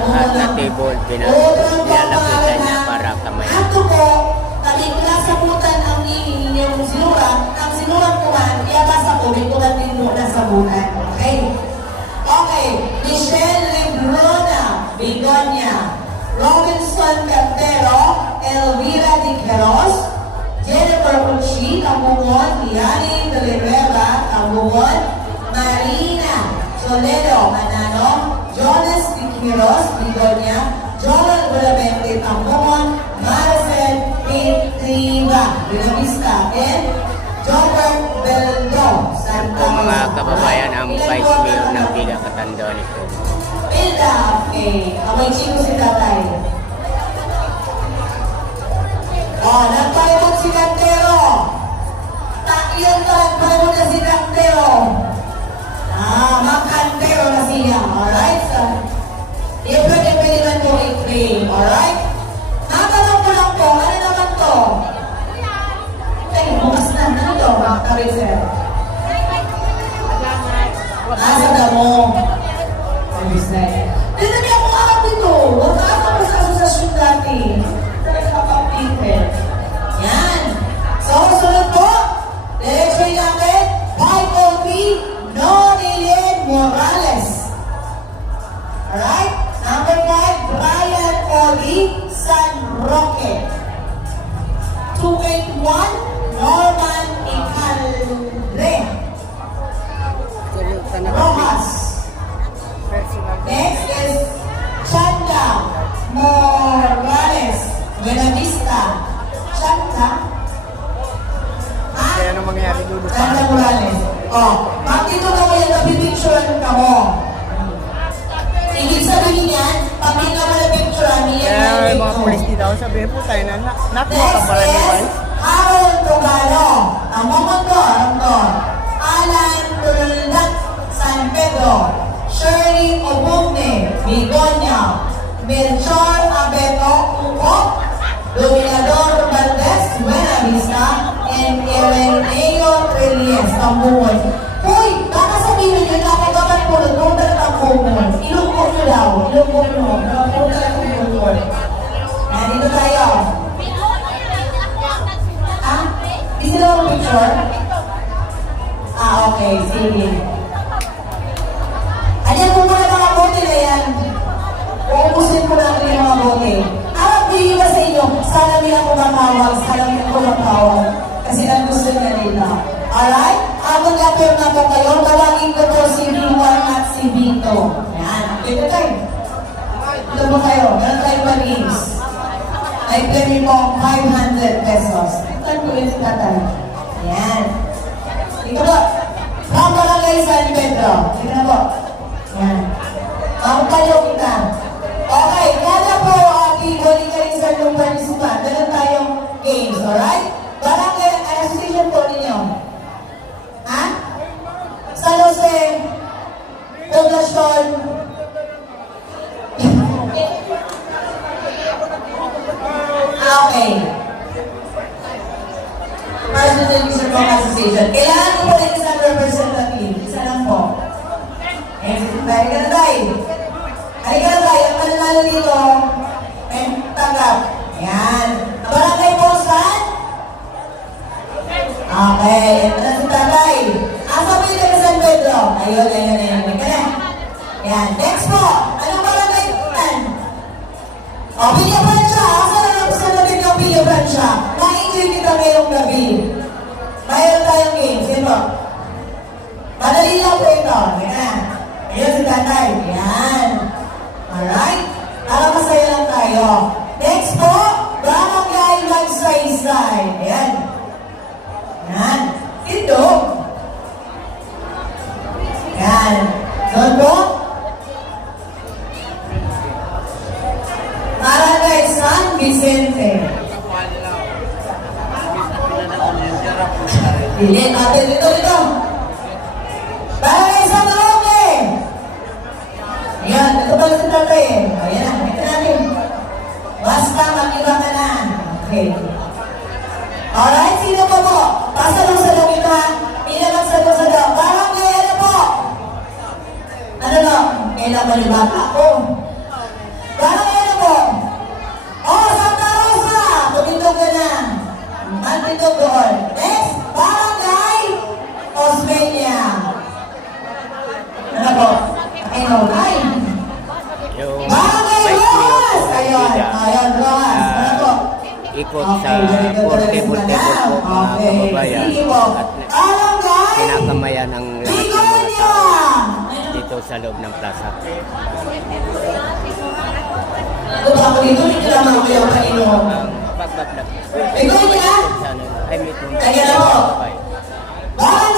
at na table pinalapitan niya para kamay. Ato po, nasabutan ang inyong sinuran, ang sinuran ko man, iabasa ko, bitulan din mo na sabutan. Okay? Okay, Michelle Librona, Bigonia, Robinson Cantero, Elvira Di Queros, Jennifer Uchi, Kamungon, Yani De Rivera, Kamungon, Marina Toledo, Manano, Jonas Di Quiros, Bigonia, Joel Bulavente, Kamungon, Maricel Petriva, Buenavista, and Jobert Beldo, Santa Mga Rosa. kababayan, ang Vice Mayor ng Biga Katanduan ito. Pilda, okay. Amay chino si tatay. Oh, nagpalimot si Cantero. Takyan ka, nagpalimot na si Cantero. Makantero na siya. Alright? So, pwede man po i-claim. Alright? Natanong ko lang po, ano naman to? Ay, bukas na. Ano to? Kami, sir. Nasa damo. Dito niya ako ako dito. Huwag ka ako sa asosasyon dati. Kapag-tipid. Yan. So, sunod po. Direction namin. 503, Nonilien Morales. Alright? Number 5, Brian Oli San Roque. 281, Norman Icalre. Rojas. Next is Chanda Morales, Buenavista. Chanda? Kaya anong mangyayari doon? Chanda Morales. Oh, dito ka mo yung napipicturean ka mo. Ibig sabihin yan, pag hindi ka mo napicturean, yan Kaya yung mga polis dito ako sabihin po tayo na nakuha ka pala ni Vice. Harold Togano. Ang mga to, Alan Turuldat San Pedro. Shirley Obugne, Bigonia, Melchor Abeto Uco, Dominador Valdez, Buenavista, and Ireneo Trelies, Tambuon. Hoy, baka sabihin nyo, nakagapan po nun, nung talagang Tambuon. Ilungkot nyo daw, ilungkot nyo. Nung talagang Tambuon. Dito tayo. Ah? Di sila ang picture? Okay, sige. Ayan po muna mga bote na yan. Uubusin po natin yung mga bote. Ang bigay ba sa inyo, sana nila kumakawag, sana nila kumakawag. Kasi ang gusto na nila. Alright? Habang lapir na po kayo, tawagin ko po si B1 at si B2. Yan. Dito tayo. Ito po kayo. Meron tayo pa games. Ay pwede po 500 pesos. Ito po yun si tatay. Yan. Dito po. From Barangay San Pedro. Dito na po. Yan. Ang kayo kita. Okay, kada po bigoli ka rin sa yung participant. Meron tayong games, alright? Barangay association po ninyo. Ha? San Jose, Poblacion. Okay. Personal User Bank Association. Kailangan ko po ng isang representative. Isa lang po. Halika na tayo. Halika na tayo. Ang mananalo dito, may tanggap. Yan. Barangay po saan? Okay. Ito na si tatay. Asa po yung San Pedro? Ayun. Halika na. Yan. Next po. Anong barangay po yan? O, Pilya Francia. Asa na representative ng Pilya Francia? Ma-enjoy kita ngayong gabi. Mayroon tayong game. Sino? Madali lang po ito. Yan. Ayan si tatay. Yan. Alright? Para masaya lang tayo. Next po, Barangay Magsaysay. Ayan. Yan. Ito. Yan. Doon po. Barangay San Vicente. Dili. Dito. Barangay San Roque. Ayan, ito pala si tatay eh. Ayan na, ito natin. Basta mag-iba ka na. Okay. Alright, sino po po? Pasalong sa loob ito ha. Ilabag sa loob. Barangay, ano po? Ano no? Kailan ba yung bata ko? Barangay ano po? Oh, Santa Rosa! Tumindog ka na. Mantindog doon. Next, Barangay Osmeña. Ano po? Ano? Ay! Yung Barangay Vice Mayor Rojas! po, Ayun, Ida, ayun, Rojas. Ano po? ikot sa Okay, very good. portable po mga Okay, kababayan sige po. at Barangay kinakamayan ang lahat ng mga Bigonia! tao dito sa loob ng plaza. Kung ako dito, hindi naman ako yung kainom. Pagbablog. Bigonia! Ay, meet mo. Kaya na po. Barangay